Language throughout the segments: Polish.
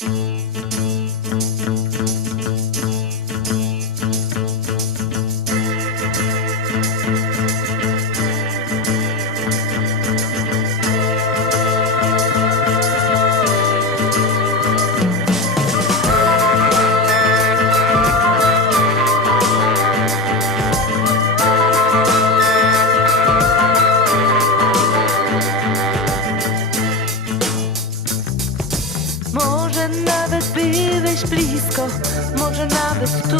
Mm-hmm. Może nawet byłeś blisko, może nawet tu.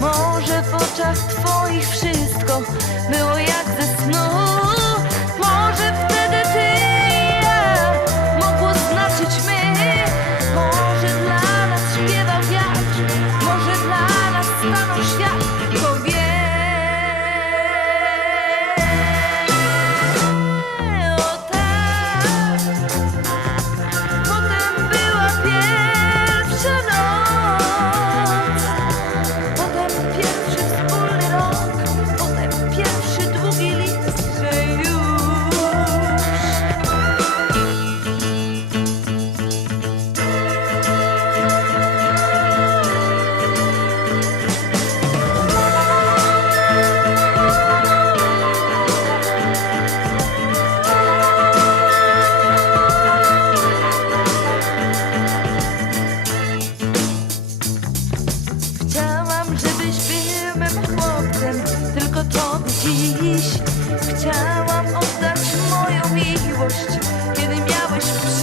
Może w oczach twoich wszystko było sercem, tylko to dziś. Chciałam oddać moją miłość, kiedy miałeś przy